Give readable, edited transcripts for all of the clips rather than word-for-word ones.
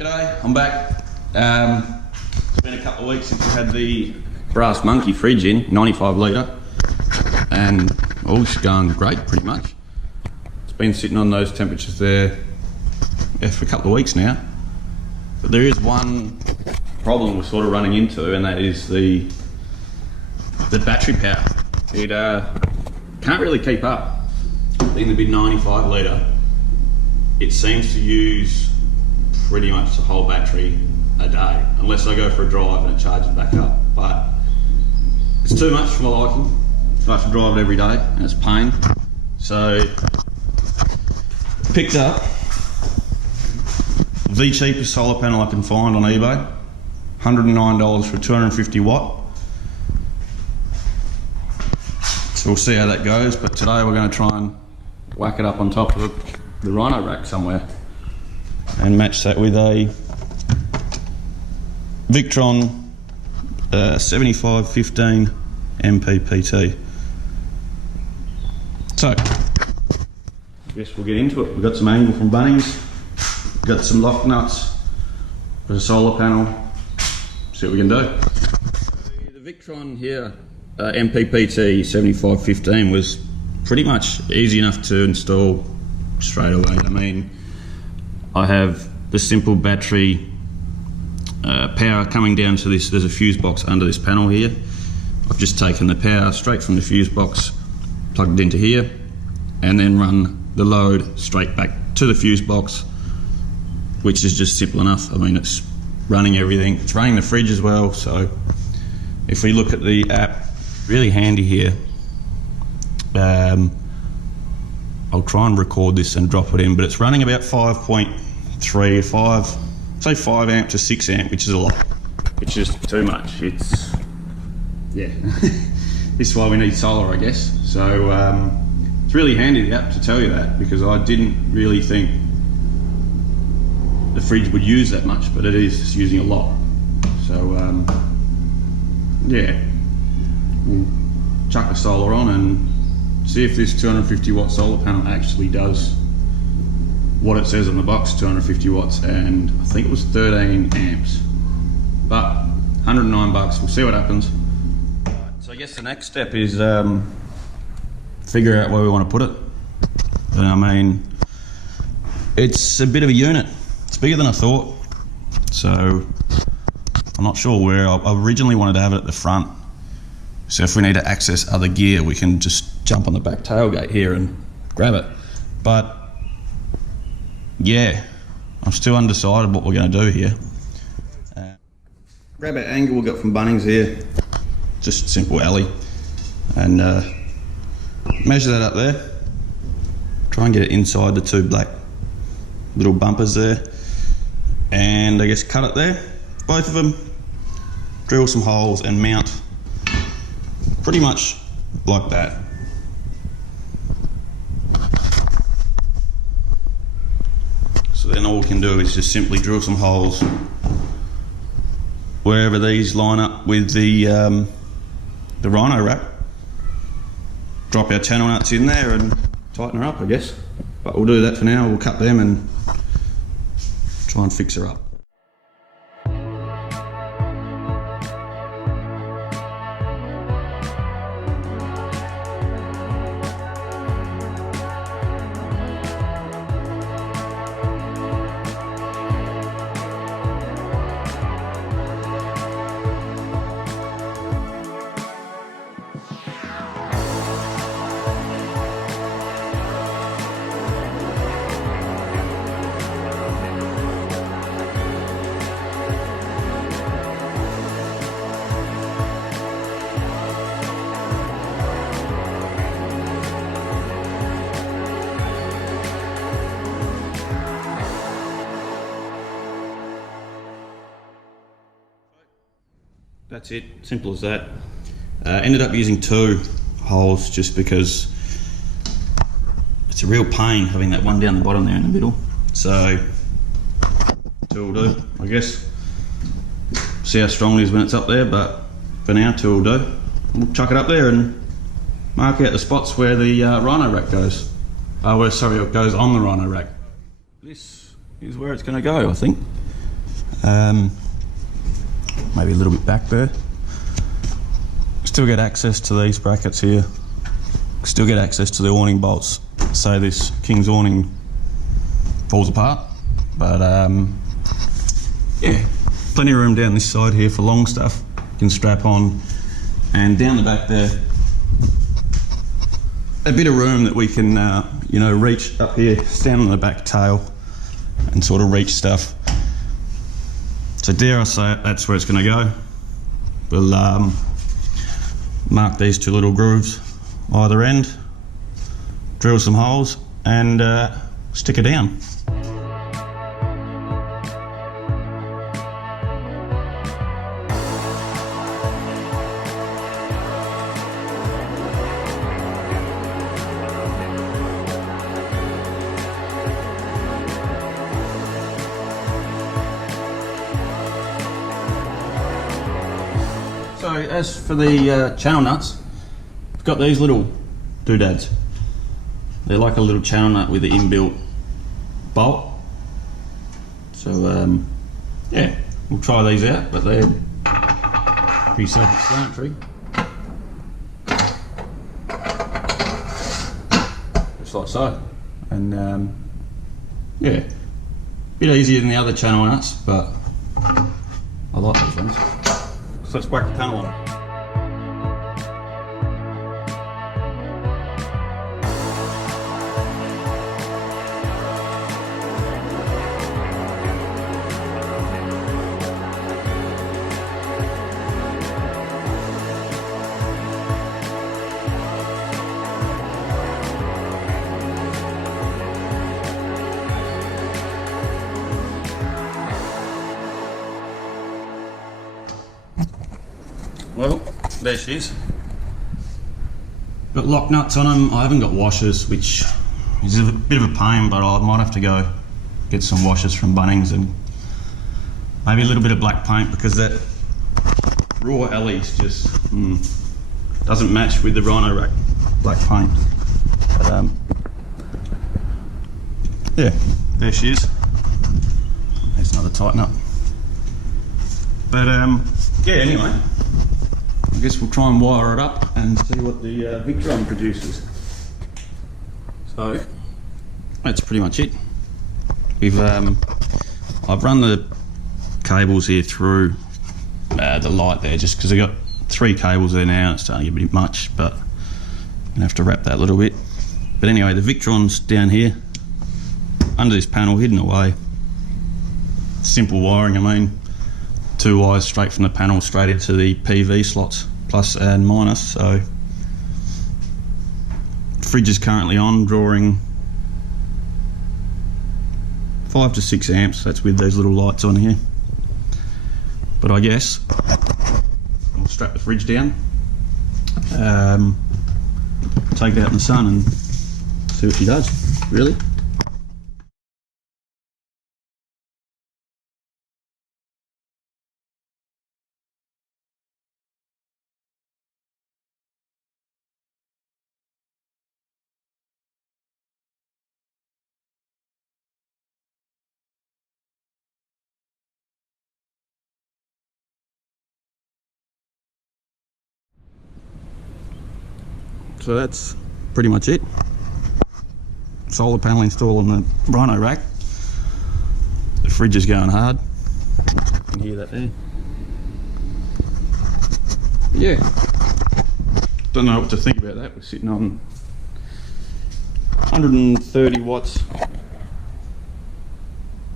G'day, I'm back. It's been a couple of weeks since we had the brass monkey fridge in, 95 litre, and all's going great pretty much. It's been sitting on those temperatures there for a couple of weeks now. But there is one problem we're sort of running into, and that is the battery power. It can't really keep up. Being the big 95 litre, it seems to use pretty much the whole battery a day, unless I go for a drive and it charges back up. But it's too much for my liking. I have to drive it every day and it's pain. So picked up the cheapest solar panel I can find on eBay, $109 for 250 watt. So we'll see how that goes, but today we're going to try and whack it up on top of the Rhino-Rack somewhere and match that with a Victron 7515 MPPT. So, I guess we'll get into it. We've got some angle from Bunnings, we've got some lock nuts for the solar panel, see what we can do. The Victron here, MPPT 7515, was pretty much easy enough to install straight away. I mean, I have the simple battery power coming down to this. There's a fuse box under this panel here. I've just taken the power straight from the fuse box, plugged it into here, and then run the load straight back to the fuse box, which is just simple enough. I mean, it's running everything. It's running the fridge as well. So if we look at the app, really handy here. I'll try and record this and drop it in, but it's running about 5.35, say 5 amp to 6 amp, which is a lot. It's just too much. It's, yeah, this is why we need solar, I guess. So it's really handy, the app, to tell you that, because I didn't really think the fridge would use that much, but it is using a lot. So yeah, we'll chuck the solar on and see if this 250 watt solar panel actually does what it says on the box, 250 watts, and I think it was 13 amps. But 109 bucks, we'll see what happens. So I guess the next step is figure out where we want to put it. And I mean, it's a bit of a unit. It's bigger than I thought. So I'm not sure where. I originally wanted to have it at the front. So if we need to access other gear, we can just jump on the back tailgate here and grab it. But yeah, I'm still undecided what we're going to do here. Grab our angle we got from Bunnings here, just simple alley, and measure that up there. Try and get it inside the two black little bumpers there, and I guess cut it there, both of them, drill some holes and mount pretty much like that. So then all we can do is just simply drill some holes wherever these line up with the Rhino-Rack. Drop our channel nuts in there and tighten her up, I guess. But we'll do that for now. We'll cut them and try and fix her up. That's it, simple as that. Ended up using 2 holes just because it's a real pain having that one down the bottom there in the middle. So 2 will do, I guess. See how strong it is when it's up there, but for now 2 will do. We'll chuck it up there and mark out the spots where the Rhino-Rack goes. It goes on the Rhino-Rack. This is where it's going to go, I think. Maybe a little bit back there. Still get access to these brackets here. Still get access to the awning bolts. So this King's awning falls apart, but yeah, plenty of room down this side here for long stuff. You can strap on, and down the back there, a bit of room that we can, you know, reach up here, stand on the back tail, and sort of reach stuff. So dare I say it, that's where it's going to go. We'll mark these two little grooves either end, drill some holes, and stick it down. So as for the channel nuts, we've got these little doodads. They're like a little channel nut with an inbuilt bolt. So yeah, we'll try these out, but they're pretty self-explanatory. Just like so. And yeah, a bit easier than the other channel nuts, but I like these ones. So let's whack the panel on. Well, there she is. Got lock nuts on them. I haven't got washers, which is a bit of a pain, but I might have to go get some washers from Bunnings and maybe a little bit of black paint, because that raw Ellie's just doesn't match with the Rhino-Rack black paint. But yeah, there she is. There's another tighten up. But yeah, anyway, I guess we'll try and wire it up and see what the Victron produces. So that's pretty much it. We've I've run the cables here through the light there, just because I've got 3 cables there now and it's starting to get a bit much, but I'm gonna have to wrap that a little bit. But anyway, the Victron's down here under this panel, hidden away. Simple wiring, I mean, 2 wires straight from the panel straight into the PV slots, plus and minus. So fridge is currently on, drawing 5 to 6 amps. That's with those little lights on here. But I guess I'll strap the fridge down, take it out in the sun and see what she does, really. So that's pretty much it. Solar panel installed on the Rhino-Rack. The fridge is going hard. You can hear that there. Yeah. Don't know what to think about that. We're sitting on 130 watts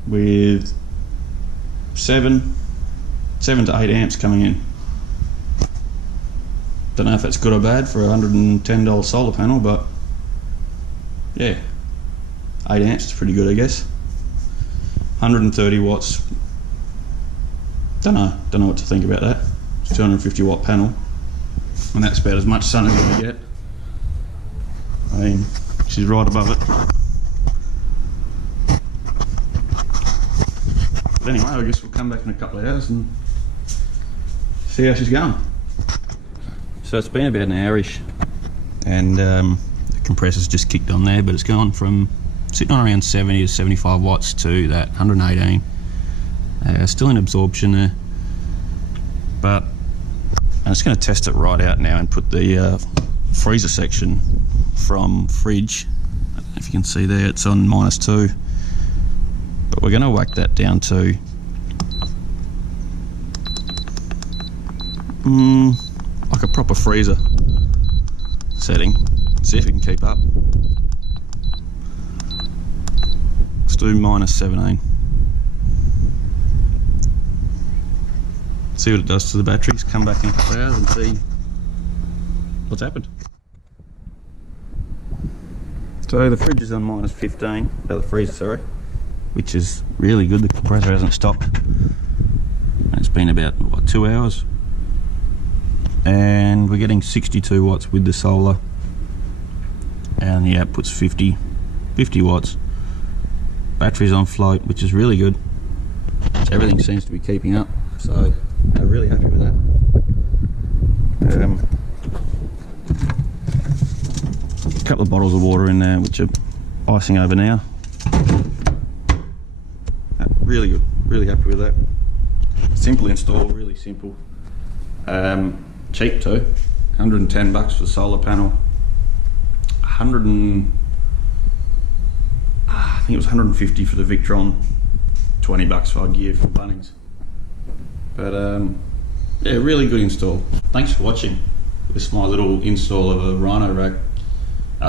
with 7 to 8 amps coming in. Don't know if that's good or bad for a $110 solar panel, but yeah, 8 amps is pretty good, I guess. 130 watts. Don't know what to think about that. It's a 250 watt panel, and that's about as much sun as you're gonna get. I mean, she's right above it. But anyway, I guess we'll come back in a couple of hours and see how she's going. So it's been about an hour-ish, and the compressor's just kicked on there, but it's gone from sitting on around 70 to 75 watts to that 118. Still in absorption there, but I'm just going to test it right out now and put the freezer section from fridge, I don't know if you can see there, it's on -2, but we're going to whack that down to like a proper freezer setting, see if it can keep up. Let's do -17. See what it does to the batteries, come back in a couple hours and see what's happened. So the fridge is on -15, the freezer, sorry, which is really good. The compressor hasn't stopped. And it's been about, what, 2 hours? And we're getting 62 watts with the solar, and the output's 50 watts. Battery's on float, which is really good. So everything seems to be keeping up, so I'm really happy with that. A couple of bottles of water in there, which are icing over now. Really good, really happy with that. Simple install, really simple. Cheap too, 110 bucks for the solar panel. I think it was 150 for the Victron, 20 bucks for gear from Bunnings. But yeah, really good install. Thanks for watching. This is my little install of a Rhino-Rack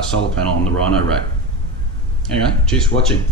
solar panel on the Rhino-Rack. Anyway, cheers for watching.